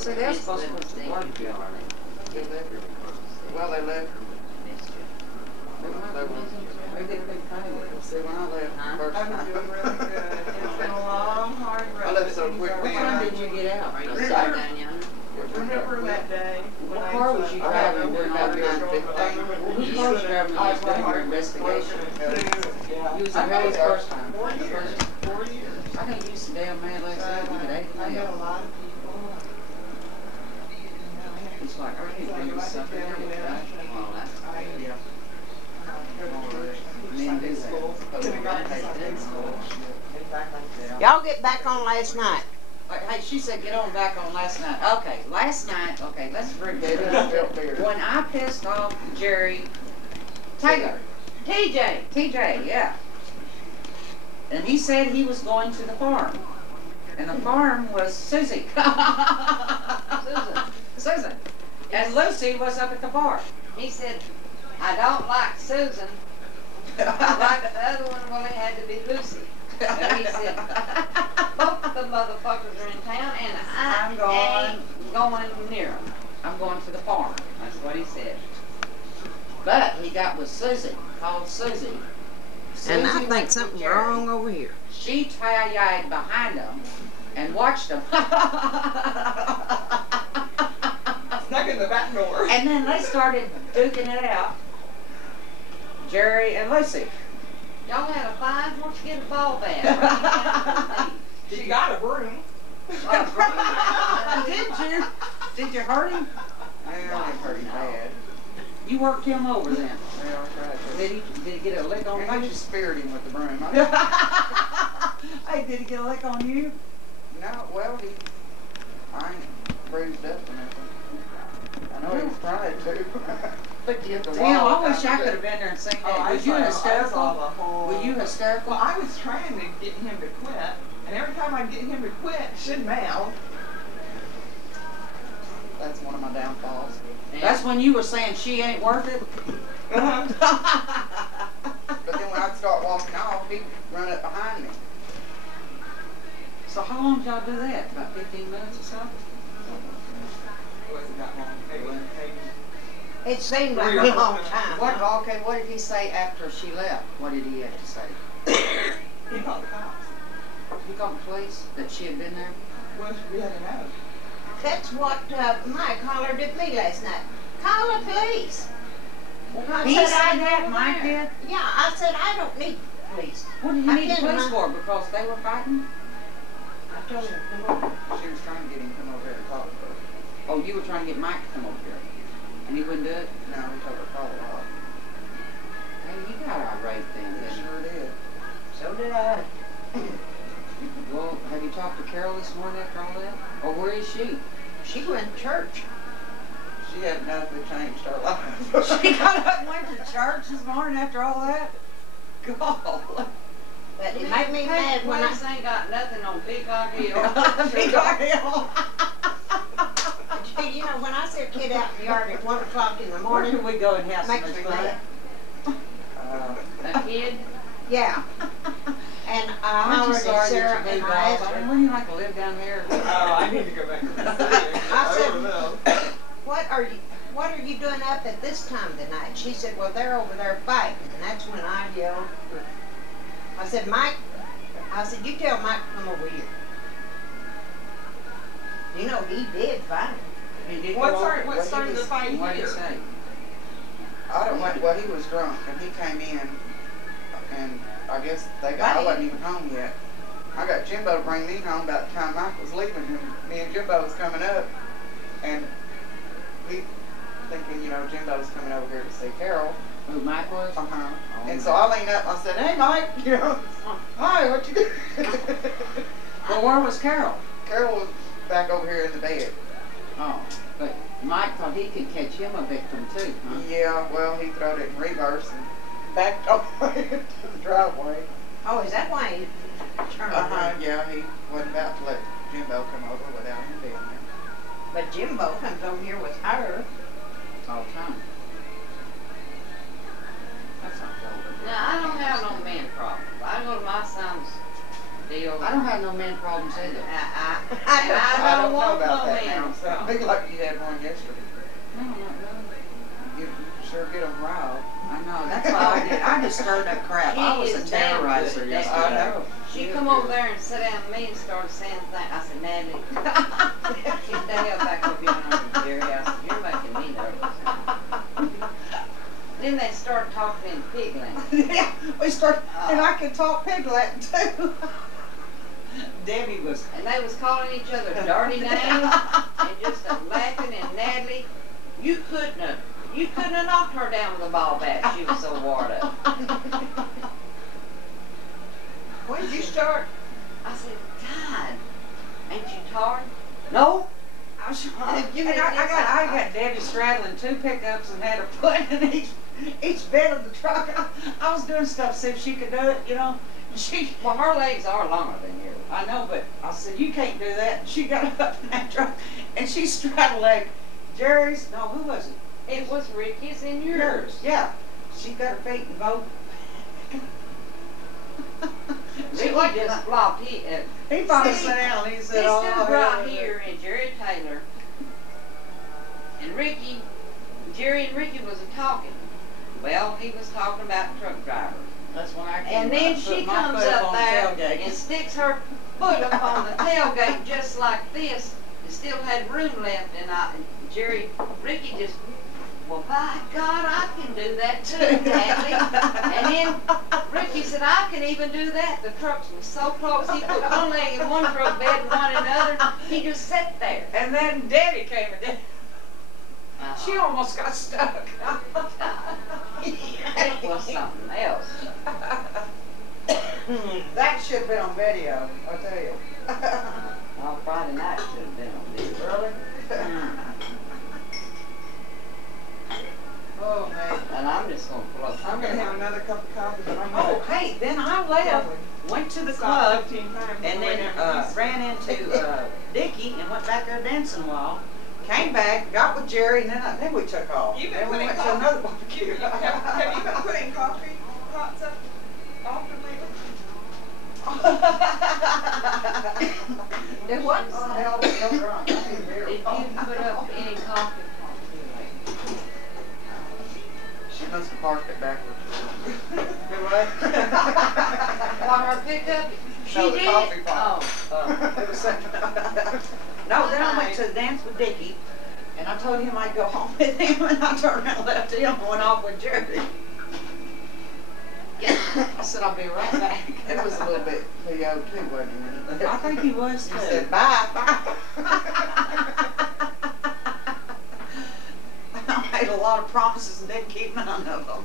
So they're supposed to put the barbecue on it. Well, they left. Maybe they've been kind with us. See, when I left the first I'm time. doing really good. It's been a long, hard road. I left so quick, What man. time did you get out? Remember that day when What I car was you driving during that About time? 9:15. Whose car was you driving when you was doing your investigation? You was in Harry's first time. 4 years. 4 years. I didn't use the damn man like that. You could I know a act lot of people. It's like, I can't bring you something. Well, that's Yeah. Y'all get back on last night. Hey, she said get on back on last night. Okay, last night, okay, let's bring it Felt up. better. When I pissed off Jerry Taylor, TJ, yeah. And he said he was going to the farm. And the farm was Susie. Susan. And Lucy was up at the farm. He said, I don't like Susan. I like the other one, well, it had to be Lucy. And he said, both the motherfuckers are in town, and I'm going. ain't going near them. I'm going to the farm. That's what he said. But he got with Susie, called Susie. And I Susie think went to something's Jerry. wrong over here. She tail-yayed behind him and watched him. Snuck in the back door. And then they started duking it out. Jerry and Lucy. Y'all had a fine, where'd you get a ball bat? She got a broom. Did you? Did you hurt him? Yeah, I didn't hurt him bad. You worked him over then. Well, I tried to. Did he get a lick on I you? just speared him with the broom. Hey, did he get a lick on you? No, well, I ain't bruised up or nothing. I know he was trying to. But You have to damn, walk I wish I out could have there. been there and seen Oh, that. Was you hysterical? Were you hysterical? Well, I was trying to get him to quit, and every time I get him to quit, she'd mouth. That's one of my downfalls. That's when you were saying she ain't worth it? Uh-huh. But then when I'd start walking off, he'd run up behind me. So how long did y'all do that? About 15 minutes or so? It wasn't that long. Maybe. It seemed like 3 a or 4 long minutes. time. Okay, what did he say after she left? What did he have to say? He called the cops. He called the police that she had been there? Well, we had to know. That's what Mike hollered at me last night. Call the police. I He said, said "I that, don't Mike care." did? Yeah, I said, I don't need police. What did you I need the didn't, police Mike. for? Because they were fighting? I told her, come on. She was trying to get him to come over here and talk to her. Oh, you were trying to get Mike to come over here. And he wouldn't do it? No, he told her to call it off. Hey, you got irate then, He didn't you? sure did. So did I. Well, have you talked to Carol this morning after all that? Or where is she? She went to church. She had enough to change her life. She got up and went to church this morning after all that? God. But it made me mad when Police I... ain't got nothing on Peacock Hill. Peacock Hill. You know, when I see a kid out in the yard at 1 o'clock in the Where morning, can we go and have so makes much me fun? mad. A kid? Yeah. And I Aren't you hollered at sorry Sarah that you and moved I off? asked I mean, her, wouldn't you like to live down there? Oh, I need to go back to the city. I said- don't know. what are you doing up at this time tonight? She said, well, they're over there fighting. And that's when I yelled. I said, Mike, you tell Mike to come over here. You know, he did fight. He did What go over- started, what started the fight What did he here? say? I don't know. Well, he was drunk and he came in, and I guess I wasn't even home yet. I got Jimbo to bring me home about the time Mike was leaving, and me and Jimbo was coming up, and he thinking, Jimbo was coming over here to see Carol. Who Mike was? Uh-huh. Oh, And no. so I leaned up and I said, hey, Mike, hi, what you doing? Well, where was Carol? Carol was back over here in the bed. Oh, but Mike thought he could catch him a victim too, huh? Yeah, well, he throwed it in reverse and backed all the way into the driveway. Oh, is that why he turned around? Yeah, he wasn't about to let Jimbo come over without him being there. But Jimbo comes over here with her. All the time. That's not over. Now, I don't have no man problem. I go to my son's deal. I don't have no man problems either. I I don't don't know want about no that man now, so. me like you had one yesterday. No, not really. You sure get them riled. I know, that's what I did. I just stirred up crap. I was a She is damn terrorizer good. yesterday. I know. She come over there and sat down with me and started saying things. I said, Natalie, get the hell back up here on Jerry. I said, you're making me nervous. Then they started talking in pig language. Yeah, we started, and I could talk pig Latin too. Debbie was. And they was calling each other dirty names and just laughing. And Natalie, you couldn't have knocked her down with a ball bat. She was so wore up. When did you start? I said, God, ain't you tired? No. I was, Give and me I this. got Debbie straddling 2 pickups and had her put in each bed of the truck. I was doing stuff to see if she could do it, you know. And she, Well, her legs are longer than yours. I know, but I said, you can't do that. And she got up in that truck and she straddled like Jerry's, no, who was it? It was Ricky's and yours. Yeah. She got her feet in both. Ricky just flopped. He finally sat down and he said, oh, stood right here and Jerry Taylor and Jerry and Ricky was talking. Well, he was talking about truck drivers. That's when I came And then up, she put my comes foot up on the there tailgate. and sticks her foot up on the tailgate just like this and still had room left. And Ricky just, well, by God, I can do that too, Natalie. And then Ricky said, I can even do that. The trucks were so close. He put one leg in one truck bed and one in the other. He just sat there. And then Debbie came and she almost got stuck. It was something else. That should have been on video, I'll tell you. Well, Friday night should have been on this. Really? Oh, man. And I'm just going to pull up. I'm gonna have another cup of coffee, but I'm Oh, gonna. hey, then I left, went to the Stop club, 15 times and before then I ran into Dickie and went back there dancing a while. Came back, got with Jerry, and then we took off. You've been Then we putting went to coffee- another barbecue. have you been putting coffee pots up often lately? Do what? Oh, hell, I'm so drunk. I need beer. Did you put up any coffee? She must have parked it backwards. Want her picked up? She No, the did? coffee pot. Oh. It was no, then I went to the dance with Dickie, and I told him I'd go home with him, and I turned around and left him and went off with Jerry. I said, I'll be right back. It was a little bit PO too, wasn't it? I think he was too. He said, bye. I made a lot of promises and didn't keep none of them.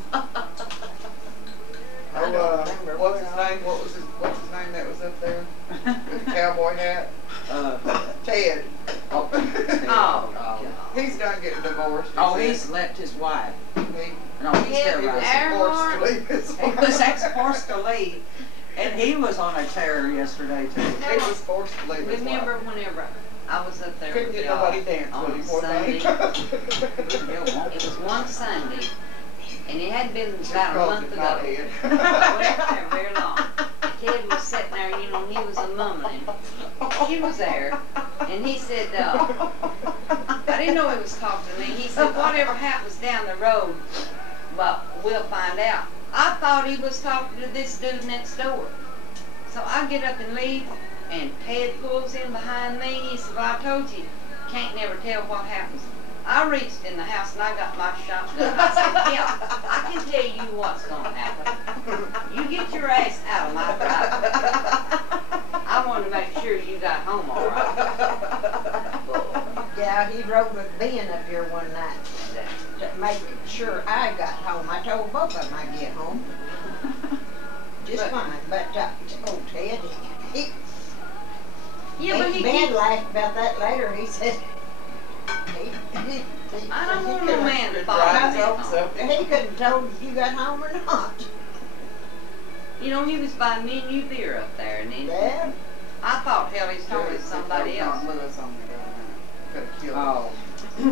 Oh, what's his name? What's his name that was up there with the cowboy hat? Ted. Oh, Oh. He's done getting divorced. oh, he he's said. left his wife. He No, he's still was right. forced to leave his He wife. was forced to leave, and he was on a tear yesterday too. He was forced to leave his Remember wife. whenever I was up there Couldn't with get y'all nobody dance on with him, poor Sunday. thing. It was one Sunday, and it had been about a Called month it ago. not head. I wasn't there very long. Ted was sitting there, you know, he was a mumbling. She was there, and he said, I didn't know he was talking to me. He said, whatever happens down the road, well, we'll find out. I thought he was talking to this dude next door. So I get up and leave, and Ted pulls in behind me. He said, well, I told you, can't never tell what happens. I reached in the house and I got my shotgun. I said, yeah, I can tell you what's going to happen. You get your ass out of my driveway. I wanted to make sure you got home all right. Yeah, he rode with Ben up here one night to make sure I got home. I told both of them I'd get home. Just fine, but oh, Ted, Yeah, but he Ben keeps, laughed about that later. He said, I don't want no man to follow Drive me his own home. self. he couldn't have told if you got home or not. You know, he was buying me and you beer up there, and he, Yeah. I thought, hell, he's told it to somebody else. John Lewis on there. Could have killed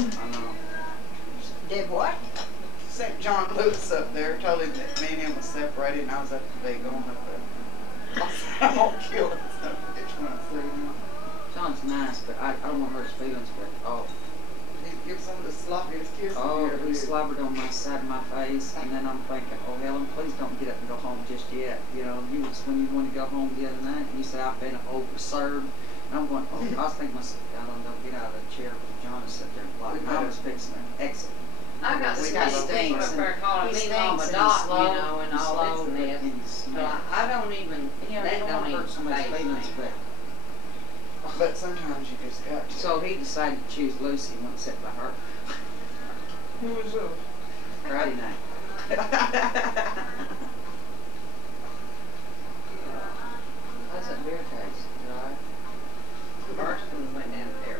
him. Oh, I know. Did what? Sent John Lewis up there, told him that me and him was separated, and I was up to be going up there. I won't kill him. So which one I see him. John's nice, but I don't want to hurt his feelings, but He gives some of the sloppiest kisses oh, you ever he did. slobbered on my side of my face, and then I'm thinking, oh, Helen, please don't get up and go home just yet. You know, you was when you wanted to go home the other night, and you said I've been overserved. And I'm going, oh, I was thinking myself, I don't know, get out of the chair for John to sit there and block. And I was fixing to exit. I got We some got people stinks up there calling he me stinks Mama and Dot, he's slow, you know, and he's all slow, this and this. and he's But I don't even, you know, that you don't don't want to even hurt somebody's faze feelings, me. But sometimes you just got to. So he decided to choose Lucy and went and sit by her. Who was who? Friday night. How's that beer taste? Right? The first one went down there.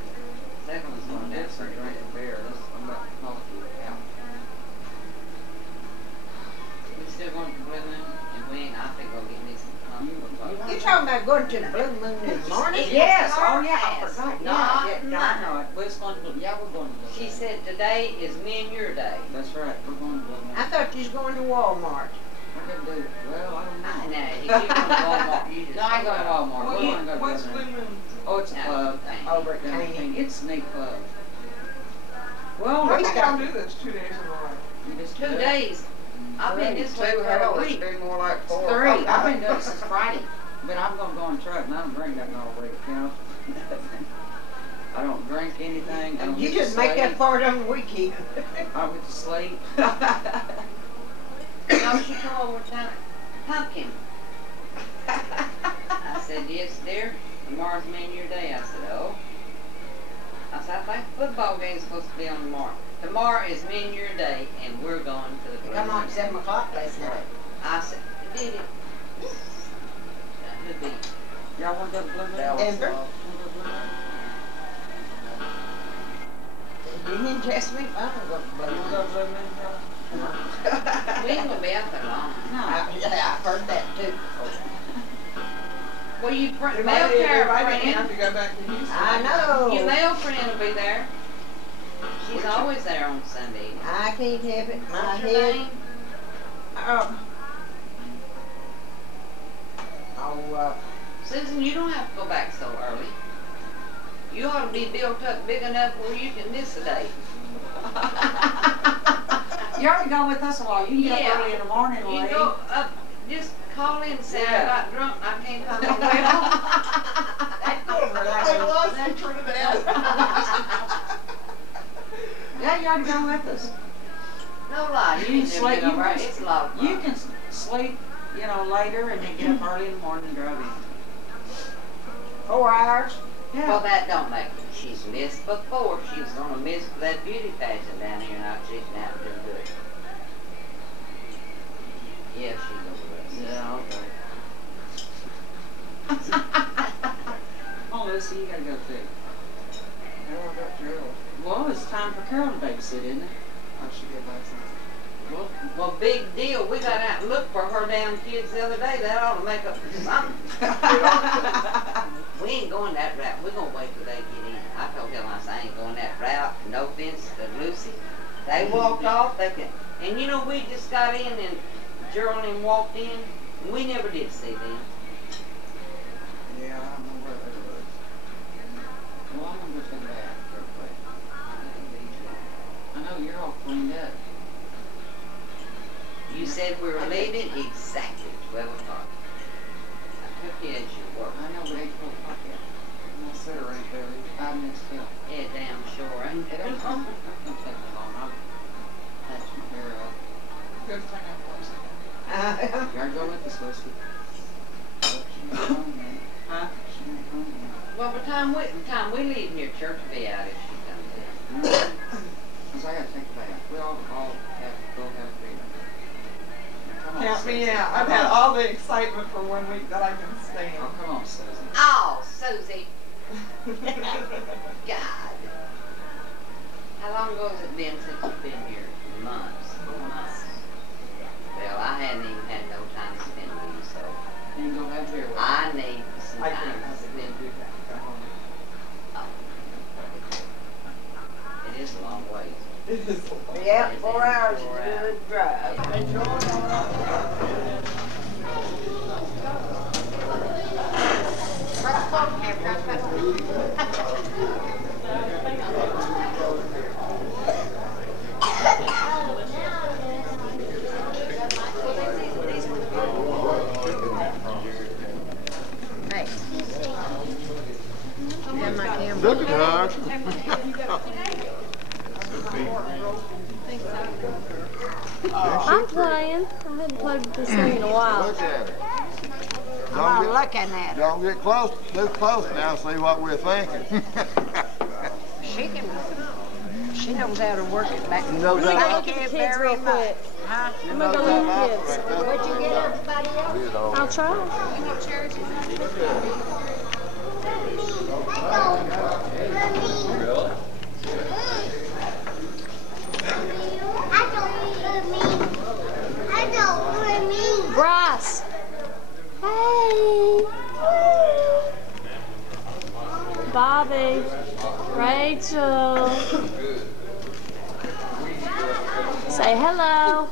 Second one's going down That's a pretty drink good. of beer. I'm about to call you out. We still going to Blue Moon, and we ain't, I think we'll get me some coffee. You talking about going to the Blue Moon in the morning? Yes, oh yeah, I forgot. Not Yeah, I know it. We're going to, yeah, we're going to. She said today is me and your day. That's right, we're going to. I thought you was going to Walmart. I can do, well, I don't I know. know, if you going to Walmart, you just. No, I ain't going to Walmart. What- We're going to go What's to Blue Moon? Oh, it's a No, club. thank you. Over at Down in Caney. Caney. It's a neat club. Well, Why we can't got y'all do this 2 days in a row? you just 2 days. I've been this way for a week. Be more like 4. 3. I've been doing it since Friday. But I'm gonna go on truck and I don't drink nothing all week, you know? I don't drink anything. I don't You get to just make that sleep. fart on the weekend. I went to sleep. No, she told me one time, pumpkin. I said, yes, dear. Tomorrow's me and your day. I said, oh. I said, I think the football game's supposed to be on tomorrow. Tomorrow is me and your day, and we're going to the Blue Come on, Moon. 7 o'clock last night. I said, did it. That would be. Y'all wanna go to Blue Moon? Denver. Wanna go to Blue Moon? You didn't test me. I don't go to Blue You wanna go Moon. to Blue Moon, Charlie? We ain't gonna be out there long. No. Yeah, I've heard that too. Well, you If mail I didn't Kara have friend. to go back to Houston. I know. Your mail friend will be there. She's Which- always there on Sunday. I can't have it. My What's your head. name? Susan, you don't have to go back so early. You ought to be built up big enough where you can miss a day. You already gone with us a while. You can get Yeah. up early in the morning, You lady. go up, just call in and say, I Yeah. got drunk, I can't come in. That goes like They lost in Trinidad. Yeah, you already gone with us. No lie, You you can can sleep- get you over it. can- It's a lot of fun. You can sleep, you know, later and then get up early in the morning and drive in. 4 hours. Well, that don't make it. She's missed before. She was gonna miss that beauty pageant down here, and I didn't have to do it. Yeah, she's over Yeah, okay. Come on, Lucy, you gotta go too. No, I got drilled. Well, it's time for Carol to babysit, isn't it? I should get last night. Well, big deal. We got out and looked for her damn kids the other day. That ought to make up for something. We ain't going that route. We're gonna wait till they get in. I told him I said I ain't going that route. No offense to Lucy. They walked off. They can, and you know we just got in and Geraldine walked in. And we never did see them. Yeah, I don't know where they was. Well, I'm gonna go to the bath real quick. I know you're all cleaned up. You said we were leaving exactly 12 o'clock. I took you as you were. I know, but 8 o'clock yet. My sitter ain't there. 5 minutes till. Yeah, damn sure. Ain't It don't take me long. I'll patch my hair up. Good thing I wasn't. You already go with us, Lucy. She ain't home yet. Huh? She ain't home yet. Well, by the time we leave here, church will be out if she comes in. Because I gotta take a bath. We all have to go have a beer. Come on, Count me Susan. out. I've Come had on. all the excitement for 1 week that I can stand. Oh, come on, Susan. Oh, Susie. God. How long ago has it been since you've been here? Months. Months. Well, I hadn't even had no time to spend with you, so Then go have beer with us. I need some I time can't to spend do with that. Go home. you. It is a long ways. It is a lot. Yeah, 4 hours is a good drive. Right, Got my camera. Look at her. I'm playing. I haven't played with this thing in a while. Look at her. I'm looking at her. Don't get close, too close now, see what we're thinking. She knows how to work it back. She knows I'm how gonna to go look at the kids real quick. Huh? I'm gonna go look at the kids. Would you get everybody else? I'll try. Bryce. Hey. Bobby. Rachel. Say hello.